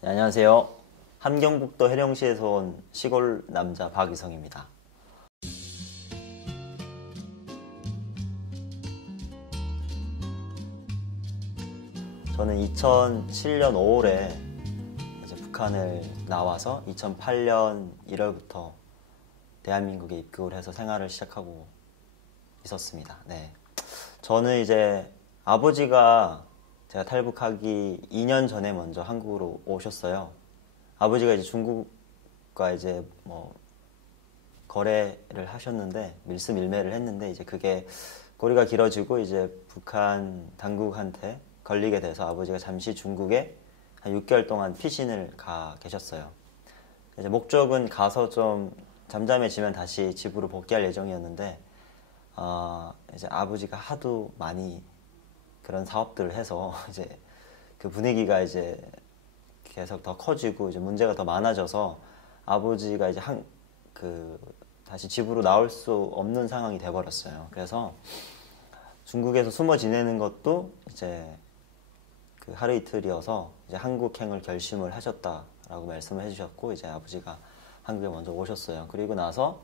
네, 안녕하세요. 함경북도 해령시에서 온 시골 남자 박유성입니다. 저는 2007년 5월에 이제 북한을 나와서 2008년 1월부터 대한민국에 입국을 해서 생활을 시작하고 있었습니다. 네. 저는 이제 아버지가 제가 탈북하기 2년 전에 먼저 한국으로 오셨어요. 아버지가 이제 중국과 이제 뭐 거래를 하셨는데 밀수밀매를 했는데 이제 그게 꼬리가 길어지고 이제 북한 당국한테 걸리게 돼서 아버지가 잠시 중국에 한 6개월 동안 피신을 가 계셨어요. 이제 목적은 가서 좀 잠잠해지면 다시 집으로 복귀할 예정이었는데 이제 아버지가 하도 많이 그런 사업들을 해서 이제 그 분위기가 이제 계속 더 커지고 이제 문제가 더 많아져서 아버지가 이제 다시 집으로 나올 수 없는 상황이 돼버렸어요. 그래서 중국에서 숨어 지내는 것도 이제 그 하루 이틀이어서 이제 한국행을 결심을 하셨다라고 말씀을 해주셨고 이제 아버지가 한국에 먼저 오셨어요. 그리고 나서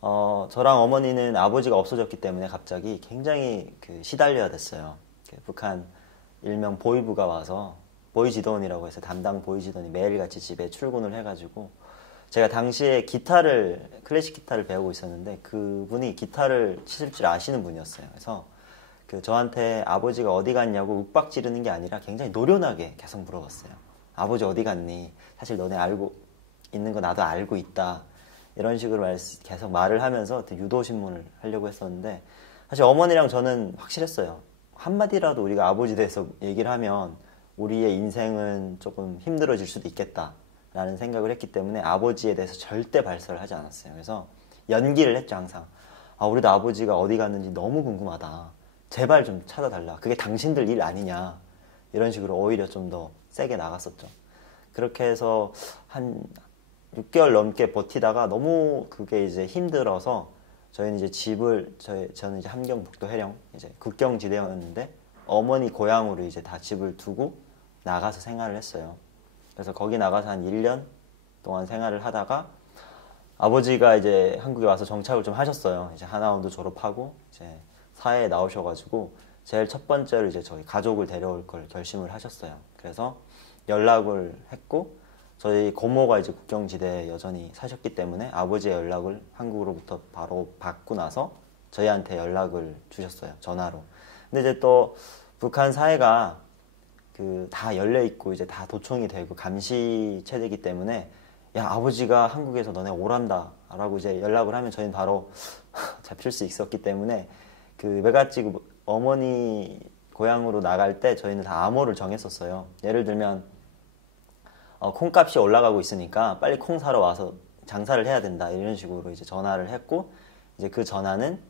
저랑 어머니는 아버지가 없어졌기 때문에 갑자기 굉장히 시달려야 됐어요. 북한 일명 보위부가 와서 보위지도원이라고 해서 담당 보위지도원이 매일같이 집에 출근을 해가지고 제가 당시에 클래식 기타를 배우고 있었는데 그분이 기타를 치실 줄 아시는 분이었어요. 그래서 저한테 아버지가 어디 갔냐고 윽박 지르는 게 아니라 굉장히 노련하게 계속 물어봤어요. 아버지 어디 갔니? 사실 너네 알고 있는 거 나도 알고 있다. 이런 식으로 계속 말을 하면서 유도신문을 하려고 했었는데 사실 어머니랑 저는 확실했어요. 한마디라도 우리가 아버지에 대해서 얘기를 하면 우리의 인생은 조금 힘들어질 수도 있겠다라는 생각을 했기 때문에 아버지에 대해서 절대 발설을 하지 않았어요. 그래서 연기를 했죠, 항상. 우리도 아버지가 어디 갔는지 너무 궁금하다. 제발 좀 찾아달라. 그게 당신들 일 아니냐. 이런 식으로 오히려 좀 더 세게 나갔었죠. 그렇게 해서 한 6개월 넘게 버티다가 너무 그게 이제 힘들어서 저희는 이제 저는 이제 함경북도 해령, 이제 국경지대였는데 어머니 고향으로 이제 다 집을 두고 나가서 생활을 했어요. 그래서 거기 나가서 한 1년 동안 생활을 하다가 아버지가 이제 한국에 와서 정착을 좀 하셨어요. 이제 하나원도 졸업하고 이제 사회에 나오셔가지고 제일 첫 번째로 이제 저희 가족을 데려올 걸 결심을 하셨어요. 그래서 연락을 했고 저희 고모가 이제 국경지대에 여전히 사셨기 때문에 아버지의 연락을 한국으로부터 바로 받고 나서 저희한테 연락을 주셨어요. 전화로. 근데 이제 또 북한 사회가 다 열려 있고 이제 다 도청이 되고 감시 체제이기 때문에 야 아버지가 한국에서 너네 오란다라고 이제 연락을 하면 저희는 바로 잡힐 수 있었기 때문에 외갓집 어머니 고향으로 나갈 때 저희는 다 암호를 정했었어요. 예를 들면 콩값이 올라가고 있으니까 빨리 콩 사러 와서 장사를 해야 된다 이런 식으로 이제 전화를 했고 이제 그 전화는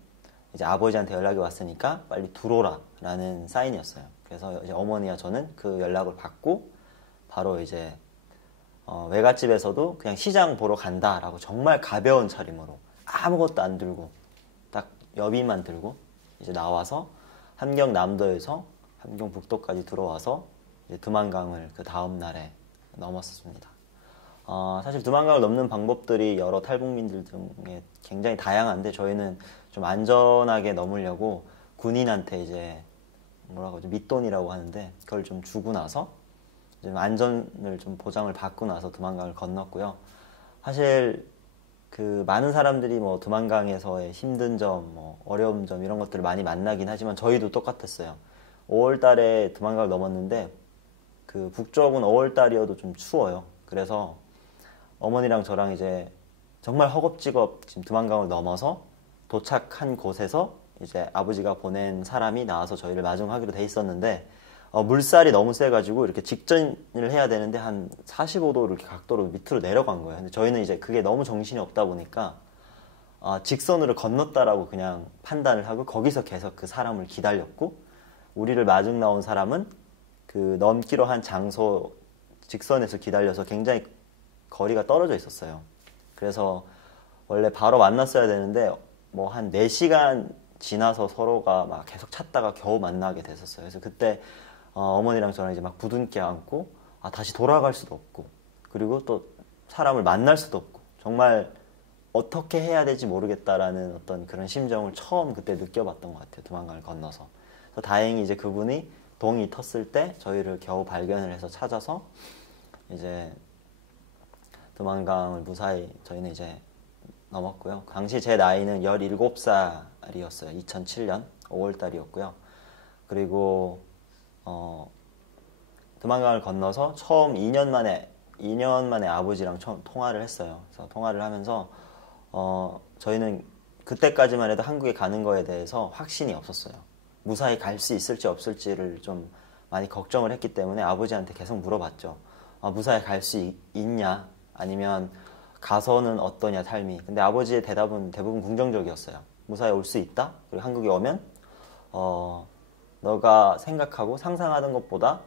이제 아버지한테 연락이 왔으니까 빨리 들어오라라는 사인이었어요. 그래서 이제 어머니와 저는 그 연락을 받고 바로 이제 외갓집에서도 그냥 시장 보러 간다라고 정말 가벼운 차림으로 아무것도 안 들고 딱 여비만 들고 이제 나와서 함경남도에서 함경북도까지 들어와서 이제 두만강을 그 다음 날에 넘었습니다. 사실 두만강을 넘는 방법들이 여러 탈북민들 중에 굉장히 다양한데 저희는 좀 안전하게 넘으려고 군인한테 이제 뭐라고 하죠? 밑돈이라고 하는데 그걸 좀 주고 나서 좀 안전을 좀 보장을 받고 나서 두만강을 건넜고요. 사실 많은 사람들이 뭐 두만강에서의 힘든 점, 뭐 어려운 점 이런 것들을 많이 만나긴 하지만 저희도 똑같았어요. 5월 달에 두만강을 넘었는데 북쪽은 5월 달이어도 좀 추워요. 그래서 어머니랑 저랑 이제 정말 허겁지겁 지금 두만강을 넘어서 도착한 곳에서 이제 아버지가 보낸 사람이 나와서 저희를 마중하기로 돼 있었는데 물살이 너무 세가지고 이렇게 직전을 해야 되는데 한 45도 이렇게 각도로 밑으로 내려간 거예요. 근데 저희는 이제 그게 너무 정신이 없다 보니까 직선으로 건넜다라고 그냥 판단을 하고 거기서 계속 그 사람을 기다렸고 우리를 마중 나온 사람은 넘기로 한 장소 직선에서 기다려서 굉장히 거리가 떨어져 있었어요. 그래서 원래 바로 만났어야 되는데 뭐 한 4시간 지나서 서로가 막 계속 찾다가 겨우 만나게 됐었어요. 그래서 그때 어머니랑 저랑 이제 막 부둥켜 안고 다시 돌아갈 수도 없고, 그리고 또 사람을 만날 수도 없고, 정말 어떻게 해야 될지 모르겠다라는 어떤 그런 심정을 처음 그때 느껴봤던 것 같아요. 두만강을 건너서. 그래서 다행히 이제 그분이 동이 텄을 때 저희를 겨우 발견을 해서 찾아서 이제 두만강을 무사히 저희는 이제 넘었고요. 당시 제 나이는 17살이었어요. 2007년 5월달이었고요. 그리고 두만강을 건너서 처음 2년 만에 아버지랑 처음 통화를 했어요. 그래서 통화를 하면서 저희는 그때까지만 해도 한국에 가는 거에 대해서 확신이 없었어요. 무사히 갈 수 있을지 없을지를 좀 많이 걱정을 했기 때문에 아버지한테 계속 물어봤죠. 무사히 갈 수 있냐? 아니면 가서는 어떠냐 삶이. 근데 아버지의 대답은 대부분 긍정적이었어요. 무사히 올 수 있다. 그리고 한국에 오면 너가 생각하고 상상하던 것보다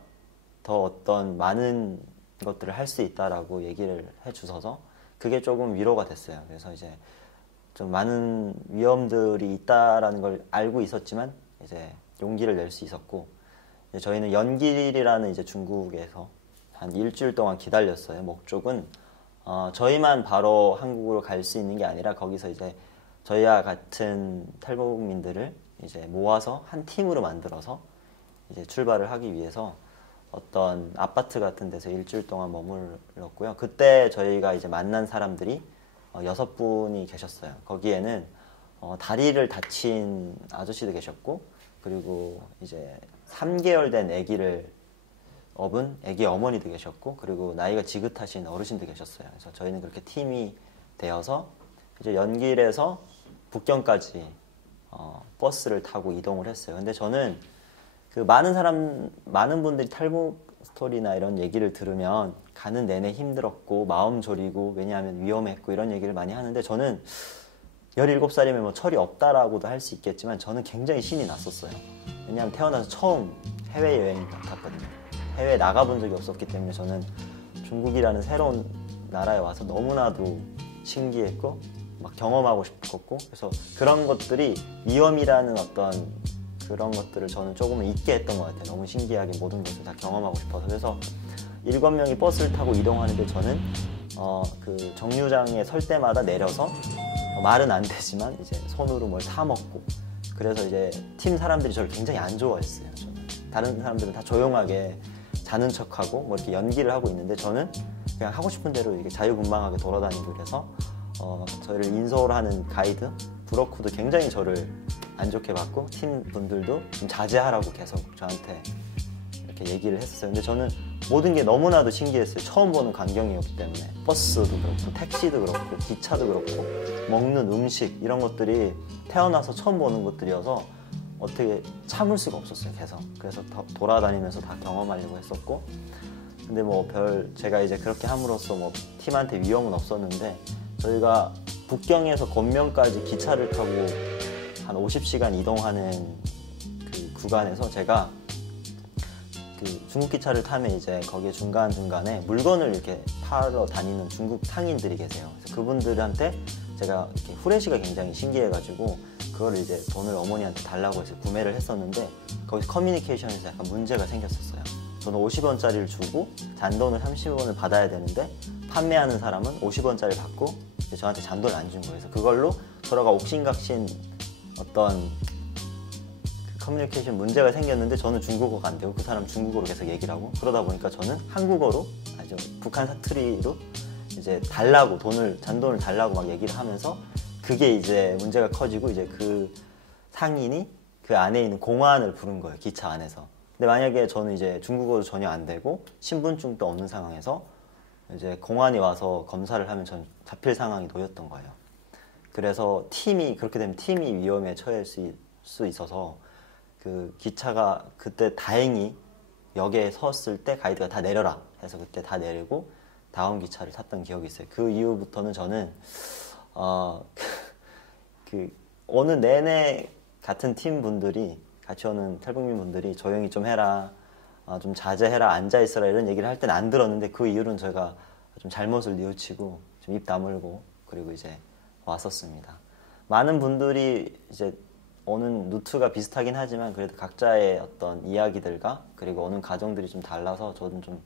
더 어떤 많은 것들을 할 수 있다라고 얘기를 해주셔서 그게 조금 위로가 됐어요. 그래서 이제 좀 많은 위험들이 있다라는 걸 알고 있었지만 이제 용기를 낼 수 있었고, 이제 저희는 연길이라는 이제 중국에서 한 일주일 동안 기다렸어요. 목적은 저희만 바로 한국으로 갈 수 있는 게 아니라 거기서 이제 저희와 같은 탈북민들을 이제 모아서 한 팀으로 만들어서 이제 출발을 하기 위해서 어떤 아파트 같은 데서 일주일 동안 머물렀고요. 그때 저희가 이제 만난 사람들이 6분이 계셨어요. 거기에는 다리를 다친 아저씨도 계셨고, 그리고 이제 3개월 된 아기를 업은 아기 어머니도 계셨고, 그리고 나이가 지긋하신 어르신도 계셨어요. 그래서 저희는 그렇게 팀이 되어서 이제 연길에서 북경까지 버스를 타고 이동을 했어요. 근데 저는 그 많은 분들이 탈북 스토리나 이런 얘기를 들으면 가는 내내 힘들었고 마음 졸이고 왜냐하면 위험했고 이런 얘기를 많이 하는데, 저는 17살이면 뭐 철이 없다라고도 할 수 있겠지만 저는 굉장히 신이 났었어요. 왜냐하면 태어나서 처음 해외여행 갔거든요. 해외에 나가본 적이 없었기 때문에 저는 중국이라는 새로운 나라에 와서 너무나도 신기했고 막 경험하고 싶었고, 그래서 그런 것들이 위험이라는 어떤 그런 것들을 저는 조금은 잊게 했던 것 같아요. 너무 신기하게 모든 것을 다 경험하고 싶어서. 그래서 7명이 버스를 타고 이동하는데 저는 그 정류장에 설 때마다 내려서 말은 안 되지만 이제 손으로 뭘 사 먹고, 그래서 이제 팀 사람들이 저를 굉장히 안 좋아했어요. 저는 다른 사람들은 다 조용하게 자는 척하고 뭐 이렇게 연기를 하고 있는데 저는 그냥 하고 싶은 대로 이렇게 자유분방하게 돌아다니고, 그래서 저희를 인솔하는 가이드 브로커도 굉장히 저를 안 좋게 봤고, 팀 분들도 좀 자제하라고 계속 저한테 이렇게 얘기를 했었어요. 근데 저는 모든 게 너무나도 신기했어요. 처음 보는 광경이었기 때문에. 버스도 그렇고 택시도 그렇고 기차도 그렇고 먹는 음식 이런 것들이 태어나서 처음 보는 것들이어서 어떻게 참을 수가 없었어요. 계속. 그래서 돌아다니면서 다 경험하려고 했었고, 근데 뭐 제가 이제 그렇게 함으로써 뭐 팀한테 위험은 없었는데, 저희가 북경에서 건명까지 기차를 타고 한 50시간 이동하는 그 구간에서 제가 그 중국 기차를 타면 이제 거기에 중간중간에 물건을 이렇게 팔러 다니는 중국 상인들이 계세요. 그래서 그분들한테 제가 이렇게 후레쉬가 굉장히 신기해가지고 그걸 이제 돈을 어머니한테 달라고 해서 구매를 했었는데, 거기서 커뮤니케이션에서 약간 문제가 생겼었어요. 저는 50원짜리를 주고 잔돈을 30원을 받아야 되는데 판매하는 사람은 50원짜리 받고 이제 저한테 잔돈을 안 준 거예요. 그래서 그걸로 서로가 옥신각신 어떤 커뮤니케이션 문제가 생겼는데, 저는 중국어가 안 되고 그 사람 중국어로 계속 얘기를 하고, 그러다 보니까 저는 한국어로 아주 북한 사투리로 이제 잔돈을 달라고 막 얘기를 하면서 그게 이제 문제가 커지고, 이제 그 상인이 그 안에 있는 공안을 부른 거예요, 기차 안에서. 근데 만약에 저는 이제 중국어도 전혀 안 되고 신분증도 없는 상황에서 이제 공안이 와서 검사를 하면 전 잡힐 상황이 놓였던 거예요. 그래서 그렇게 되면 팀이 위험에 처할 수 있어서 그 기차가 그때 다행히 역에 섰을 때 가이드가 다 내려라 해서 그때 다 내리고 다음 기차를 탔던 기억이 있어요. 그 이후부터는 저는 그 오는 내내 같은 팀 분들이, 같이 오는 탈북민 분들이 조용히 좀 해라, 좀 자제해라, 앉아있어라 이런 얘기를 할 때는 안 들었는데, 그 이후로는 제가 좀 잘못을 뉘우치고 좀 입 다물고 그리고 이제 왔었습니다. 많은 분들이 이제 오는 루트가 비슷하긴 하지만 그래도 각자의 어떤 이야기들과 그리고 오는 가정들이 좀 달라서 저는 좀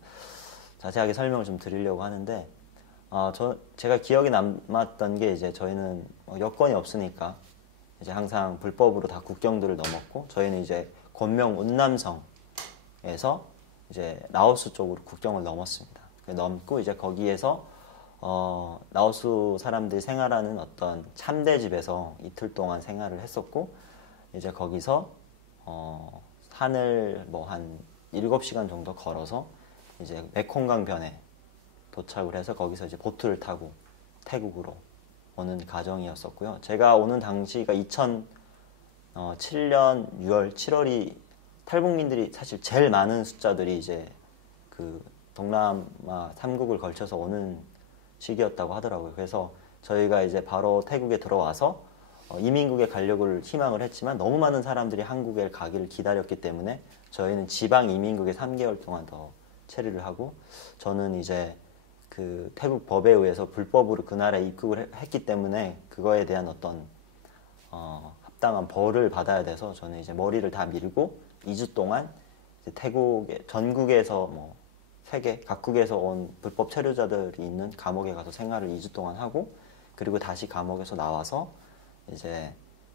자세하게 설명을 좀 드리려고 하는데, 제가 기억에 남았던 게 이제 저희는 여건이 없으니까 이제 항상 불법으로 다 국경들을 넘었고, 저희는 이제 곤명 운남성에서 이제 라오스 쪽으로 국경을 넘었습니다. 넘고 이제 거기에서 라오스 사람들이 생활하는 어떤 참대집에서 이틀 동안 생활을 했었고, 이제 거기서 산을 뭐 한 7시간 정도 걸어서 이제 메콩강 변에 도착을 해서 거기서 이제 보트를 타고 태국으로 오는 과정이었었고요. 제가 오는 당시가 2007년 6월, 7월이 탈북민들이 사실 제일 많은 숫자들이 이제 그 동남아 3국을 걸쳐서 오는 시기였다고 하더라고요. 그래서 저희가 이제 바로 태국에 들어와서 이민국에 가려고 희망을 했지만 너무 많은 사람들이 한국에 가기를 기다렸기 때문에 저희는 지방 이민국에 3개월 동안 더 체류를 하고, 저는 이제 그 태국 법에 의해서 불법으로 그 나라에 입국을 했기 때문에 그거에 대한 어떤 합당한 벌을 받아야 돼서 저는 이제 머리를 다 밀고 2주 동안 이제 태국의 전국에서 뭐 세계 각국에서 온 불법 체류자들이 있는 감옥에 가서 생활을 2주 동안 하고, 그리고 다시 감옥에서 나와서 이제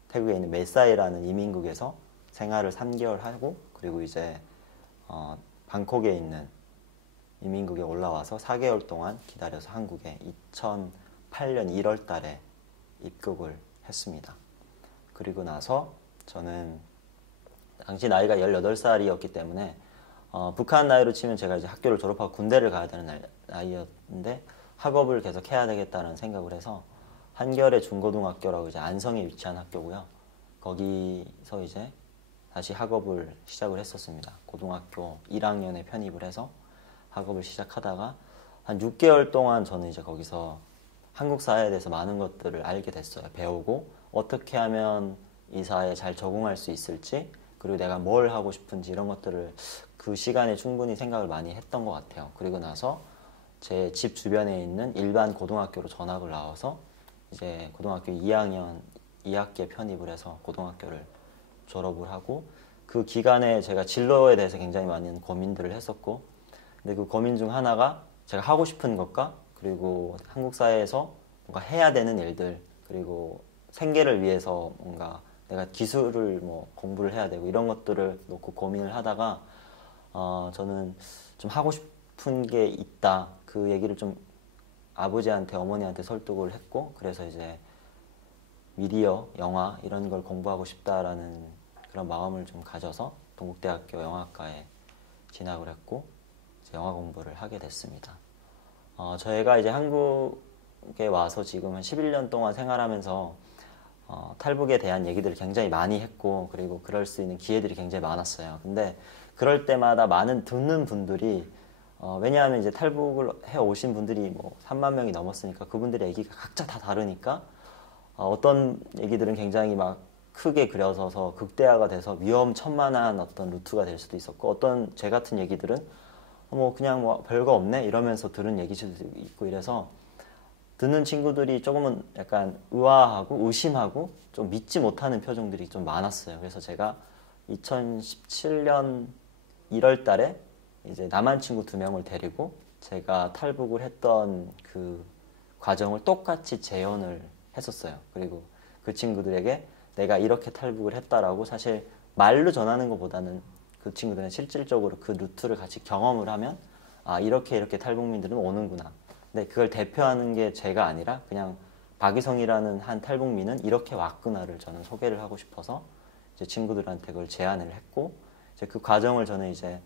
태국에 있는 메사이라는 이민국에서 생활을 3개월 하고, 그리고 이제 방콕에 있는 이민국에 올라와서 4개월 동안 기다려서 한국에 2008년 1월 달에 입국을 했습니다. 그리고 나서 저는 당시 나이가 18살이었기 때문에 북한 나이로 치면 제가 이제 학교를 졸업하고 군대를 가야 되는 나이였는데, 학업을 계속 해야 되겠다는 생각을 해서 한겨레 중고등학교라고 이제 안성에 위치한 학교고요. 거기서 이제 다시 학업을 시작을 했었습니다. 고등학교 1학년에 편입을 해서 학업을 시작하다가 한 6개월 동안 저는 이제 거기서 한국 사회에 대해서 많은 것들을 알게 됐어요. 배우고 어떻게 하면 이 사회에 잘 적응할 수 있을지, 그리고 내가 뭘 하고 싶은지 이런 것들을 그 시간에 충분히 생각을 많이 했던 것 같아요. 그리고 나서 제 집 주변에 있는 일반 고등학교로 전학을 나와서 이제 고등학교 2학년 2학기에 편입을 해서 고등학교를 졸업을 하고, 그 기간에 제가 진로에 대해서 굉장히 많은 고민들을 했었고, 근데 그 고민 중 하나가 제가 하고 싶은 것과 그리고 한국 사회에서 뭔가 해야 되는 일들, 그리고 생계를 위해서 뭔가 내가 기술을 뭐 공부를 해야 되고 이런 것들을 놓고 고민을 하다가 저는 좀 하고 싶은 게 있다, 그 얘기를 좀 아버지한테 어머니한테 설득을 했고, 그래서 이제 미디어, 영화 이런 걸 공부하고 싶다라는 그런 마음을 좀 가져서 동국대학교 영화과에 진학을 했고 이제 영화 공부를 하게 됐습니다. 저희가 이제 한국에 와서 지금 한 11년 동안 생활하면서 탈북에 대한 얘기들을 굉장히 많이 했고, 그리고 그럴 수 있는 기회들이 굉장히 많았어요. 근데 그럴 때마다 많은 듣는 분들이 왜냐하면 이제 탈북을 해 오신 분들이 뭐 3만 명이 넘었으니까 그분들의 얘기가 각자 다 다르니까 어떤 얘기들은 굉장히 막 크게 그려져서 극대화가 돼서 위험천만한 어떤 루트가 될 수도 있었고, 어떤 제 같은 얘기들은 뭐 그냥 뭐 별거 없네 이러면서 들은 얘기들도 있고, 이래서 듣는 친구들이 조금은 약간 의아하고 의심하고 좀 믿지 못하는 표정들이 좀 많았어요. 그래서 제가 2017년 1월 달에 이제 남한 친구 2명을 데리고 제가 탈북을 했던 그 과정을 똑같이 재현을 했었어요. 그리고 그 친구들에게 내가 이렇게 탈북을 했다라고 사실 말로 전하는 것보다는 그 친구들은 실질적으로 그 루트를 같이 경험을 하면 이렇게 탈북민들은 오는구나. 근데 그걸 대표하는 게 제가 아니라 그냥 박이성이라는 한 탈북민은 이렇게 왔구나를 저는 소개를 하고 싶어서 이제 친구들한테 그걸 제안을 했고, 이제 그 과정을 저는 이제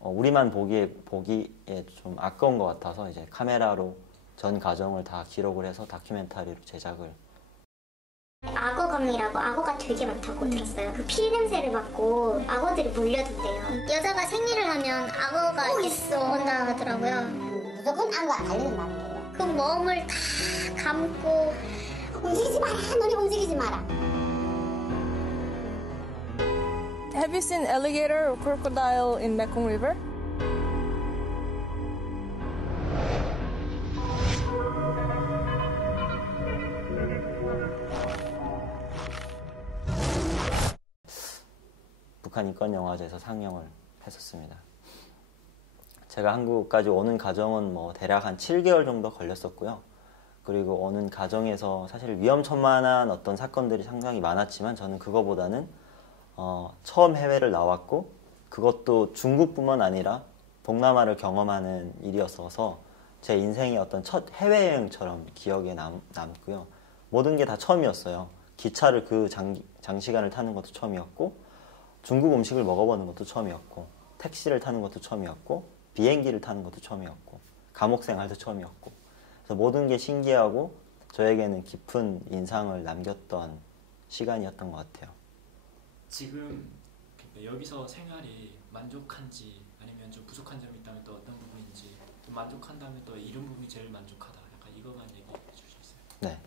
우리만 보기에 좀 아까운 것 같아서 이제 카메라로 전 과정을 다 기록을 해서 다큐멘터리로 제작을. 악어감이라고 악어가 되게 많다고 들었어요. 그 피 냄새를 맡고 악어들이 몰려든대요. 여자가 생리를 하면 악어가 온다 하더라고요. 무조건 악어가 달리는 말이에요. 그 몸을 다 감고 움직이지 마라. 너네 움직이지 마라. Have you seen alligator or crocodile in Mekong River? 북한 인권영화제에서 상영을 했었습니다. 제가 한국까지 오는 과정은 뭐 대략 한 7개월 정도 걸렸었고요. 그리고 오는 과정에서 사실 위험천만한 어떤 사건들이 상당히 많았지만 저는 그거보다는 처음 해외를 나왔고 그것도 중국뿐만 아니라 동남아를 경험하는 일이었어서 제 인생의 어떤 첫 해외여행처럼 기억에 남고요. 모든 게 다 처음이었어요. 기차를 그 장시간을 타는 것도 처음이었고 중국 음식을 먹어보는 것도 처음이었고 택시를 타는 것도 처음이었고 비행기를 타는 것도 처음이었고 감옥 생활도 처음이었고 그래서 모든 게 신기하고 저에게는 깊은 인상을 남겼던 시간이었던 것 같아요. 지금 여기서 생활이 만족한지 아니면 좀 부족한 점이 있다면 또 어떤 부분인지 좀 만족한다면 또 이런 부분이 제일 만족하다 약간 이것만 얘기해 주실 수 있어요? 네.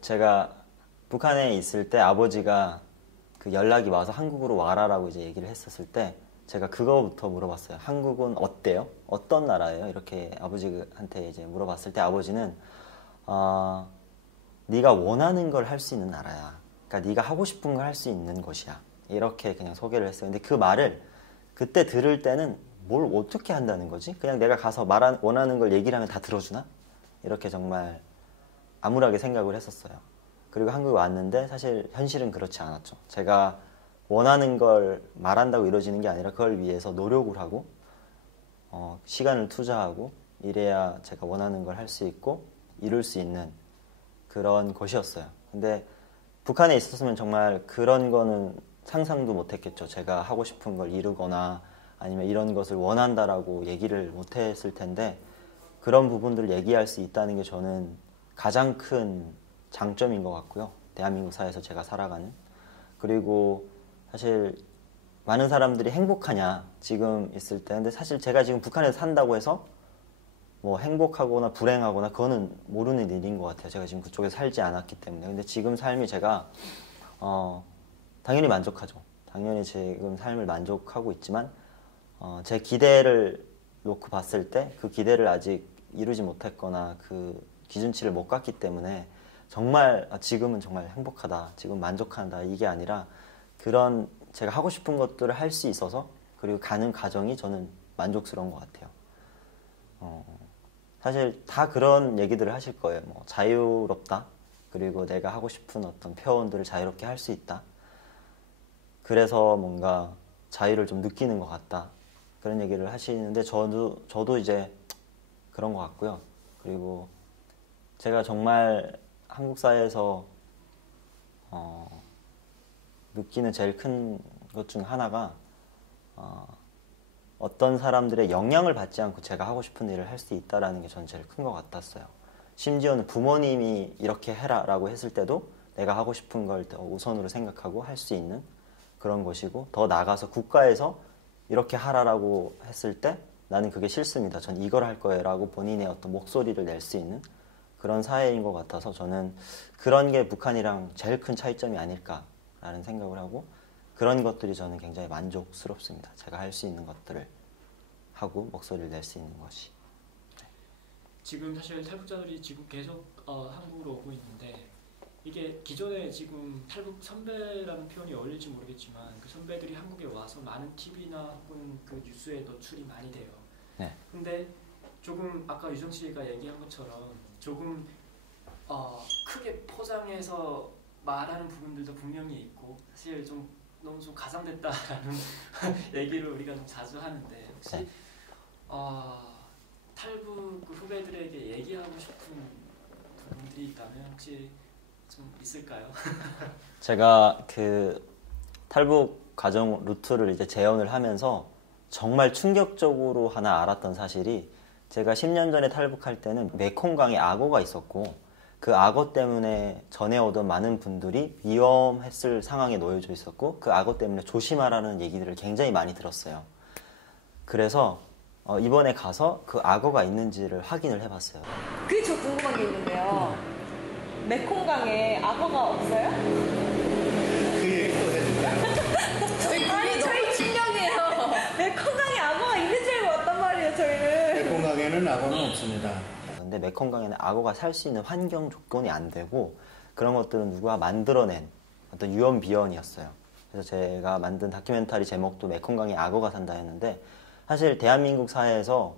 제가 북한에 있을 때 아버지가 그 연락이 와서 한국으로 와라라고 이제 얘기를 했었을 때 제가 그거부터 물어봤어요. 한국은 어때요? 어떤 나라예요? 이렇게 아버지한테 이제 물어봤을 때 아버지는 네가 원하는 걸 할 수 있는 나라야. 그러니까 네가 하고 싶은 걸 할 수 있는 곳이야. 이렇게 그냥 소개를 했어요. 근데 그 말을 그때 들을 때는 뭘 어떻게 한다는 거지? 그냥 내가 가서 원하는 걸 얘기를 하면 다 들어주나? 이렇게 정말 암울하게 생각을 했었어요. 그리고 한국에 왔는데 사실 현실은 그렇지 않았죠. 제가 원하는 걸 말한다고 이루어지는 게 아니라 그걸 위해서 노력을 하고 시간을 투자하고 이래야 제가 원하는 걸 할 수 있고 이룰 수 있는 그런 곳이었어요. 근데 북한에 있었으면 정말 그런 거는 상상도 못했겠죠. 제가 하고 싶은 걸 이루거나 아니면 이런 것을 원한다라고 얘기를 못했을 텐데 그런 부분들을 얘기할 수 있다는 게 저는 가장 큰 장점인 것 같고요. 대한민국 사회에서 제가 살아가는. 그리고 사실 많은 사람들이 행복하냐 지금 있을 때. 근데 사실 제가 지금 북한에서 산다고 해서 뭐 행복하거나 불행하거나 그거는 모르는 일인 것 같아요. 제가 지금 그쪽에 살지 않았기 때문에. 근데 지금 삶이 제가 당연히 만족하죠. 당연히 지금 삶을 만족하고 있지만 제 기대를 놓고 봤을 때 그 기대를 아직 이루지 못했거나 그 기준치를 못 갔기 때문에 정말 지금은 정말 행복하다, 지금 만족한다 이게 아니라 그런 제가 하고 싶은 것들을 할 수 있어서 그리고 가는 과정이 저는 만족스러운 것 같아요. 사실 다 그런 얘기들을 하실 거예요. 뭐 자유롭다, 그리고 내가 하고 싶은 어떤 표현들을 자유롭게 할 수 있다. 그래서 뭔가 자유를 좀 느끼는 것 같다. 그런 얘기를 하시는데 저도 이제 그런 것 같고요. 그리고 제가 정말 한국 사회에서 느끼는 제일 큰 것 중 하나가 어떤 사람들의 영향을 받지 않고 제가 하고 싶은 일을 할 수 있다는 게 저는 제일 큰 것 같았어요. 심지어는 부모님이 이렇게 해라라고 했을 때도 내가 하고 싶은 걸 더 우선으로 생각하고 할 수 있는 그런 것이고 더 나아가서 국가에서 이렇게 하라라고 했을 때 나는 그게 싫습니다. 전 이걸 할 거예요 라고 본인의 어떤 목소리를 낼 수 있는 그런 사회인 것 같아서 저는 그런 게 북한이랑 제일 큰 차이점이 아닐까라는 생각을 하고 그런 것들이 저는 굉장히 만족스럽습니다. 제가 할 수 있는 것들을 하고 목소리를 낼 수 있는 것이. 지금 사실 탈북자들이 지금 계속 한국으로 오고 있는데 이게 기존에 지금 탈북 선배라는 표현이 어울릴지 모르겠지만 그 선배들이 한국에 와서 많은 TV나 혹은 그 뉴스에 노출이 많이 돼요. 네. 근데 조금 아까 유정 씨가 얘기한 것처럼 조금 크게 포장해서 말하는 부분들도 분명히 있고 사실 좀 너무 좀 가장됐다라는 얘기를 우리가 좀 자주 하는데 혹시 네. 탈북 후배들에게 얘기하고 싶은 부분들이 있다면 혹시 좀 있을까요? 제가 그 탈북 과정 루트를 이제 재연을 하면서 정말 충격적으로 하나 알았던 사실이 제가 10년 전에 탈북할 때는 메콩강에 악어가 있었고 그 악어 때문에 전해오던 많은 분들이 위험했을 상황에 놓여져 있었고 그 악어 때문에 조심하라는 얘기들을 굉장히 많이 들었어요. 그래서 이번에 가서 그 악어가 있는지를 확인을 해봤어요. 그게 저 궁금한 게 있는데요. 메콩강에 악어가 없어요? 그 얘기 또 해줄까요? 아니 저희 친정이에요. 메콩강에 악어가 있는 줄 알고 왔단 말이에요 저희는. 메콩강에는 악어는 없습니다. 근데 메콩강에는 악어가 살 수 있는 환경 조건이 안 되고 그런 것들은 누가 만들어낸 어떤 유언 비어이었어요. 그래서 제가 만든 다큐멘터리 제목도 메콩강에 악어가 산다 했는데 사실 대한민국 사회에서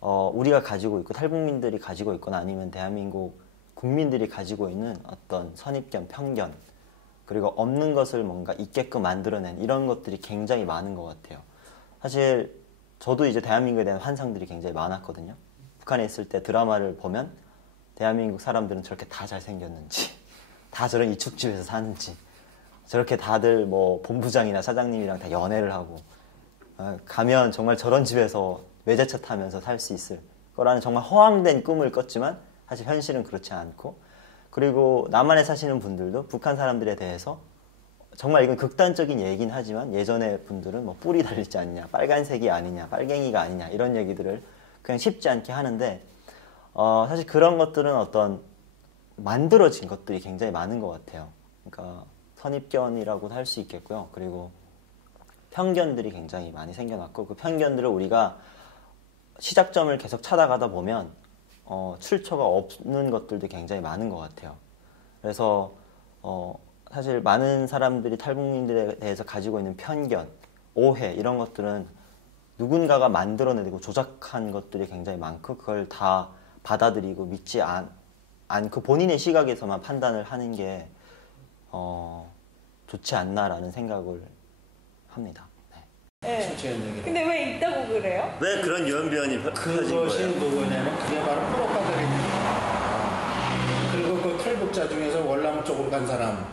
우리가 가지고 있고 탈북민들이 가지고 있거나 아니면 대한민국 국민들이 가지고 있는 어떤 선입견, 편견, 그리고 없는 것을 뭔가 있게끔 만들어낸 이런 것들이 굉장히 많은 것 같아요. 사실 저도 이제 대한민국에 대한 환상들이 굉장히 많았거든요. 북한에 있을 때 드라마를 보면 대한민국 사람들은 저렇게 다 잘생겼는지, 다 저런 이축집에서 사는지, 저렇게 다들 뭐 본부장이나 사장님이랑 다 연애를 하고, 가면 정말 저런 집에서 외제차 타면서 살 수 있을 거라는 정말 허황된 꿈을 꿨지만 사실 현실은 그렇지 않고, 그리고 남한에 사시는 분들도 북한 사람들에 대해서 정말 이건 극단적인 얘기긴 하지만 예전에 분들은 뭐 뿔이 달리지 않냐, 빨간색이 아니냐, 빨갱이가 아니냐 이런 얘기들을 그냥 쉽지 않게 하는데 사실 그런 것들은 어떤 만들어진 것들이 굉장히 많은 것 같아요. 그러니까 선입견이라고도 할 수 있겠고요. 그리고 편견들이 굉장히 많이 생겨났고 그 편견들을 우리가 시작점을 계속 찾아가다 보면 출처가 없는 것들도 굉장히 많은 것 같아요. 그래서 사실 많은 사람들이 탈북민들에 대해서 가지고 있는 편견, 오해 이런 것들은 누군가가 만들어내고 조작한 것들이 굉장히 많고 그걸 다 받아들이고 믿지 않고 본인의 시각에서만 판단을 하는 게 좋지 않나라는 생각을 합니다. 네. 실제한 얘기를. 근데 왜 있다고 그래요? 왜 그런 유언비어이 그것이 누구냐면 그게 바로 프로파간다입니다. 그리고 그 탈북자 중에서 월남 쪽으로 간 사람,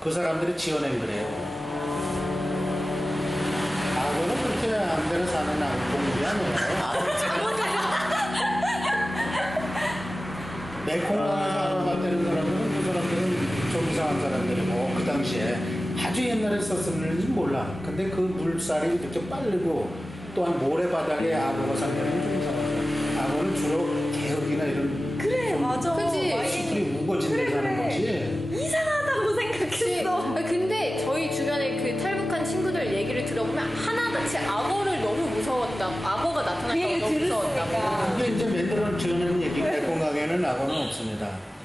그 사람들이 지어낸 거래요. 악어는 그렇게 안 되는 사는 동물이 아니에요. 메콩강에서 악어가 때는 사람들은 그 사람들은 좀 이상한 사람들이고 그 당시에 아주 옛날에 썼었는지 몰라. 근데 그 물살이 이렇게 빠르고 또한 모래바닥에 악어가 살면 좀 이상하죠. 악어는 주로 개혁이나 이런 그래 맞아. 그치? 수풀이 우거진 데 사는 거지. 이상하다고 생각했어. 근데 저희 주변에 그 탈북한 친구들 얘기를 들어보면 하나같이 악어를 너무 무서웠다. 악어가 그 나타났다고 얘기 너무 무서웠다고. 들었으니까. 근데 이제 맨들어 지어내는 얘기인데 공강에는 악어는 없습니다.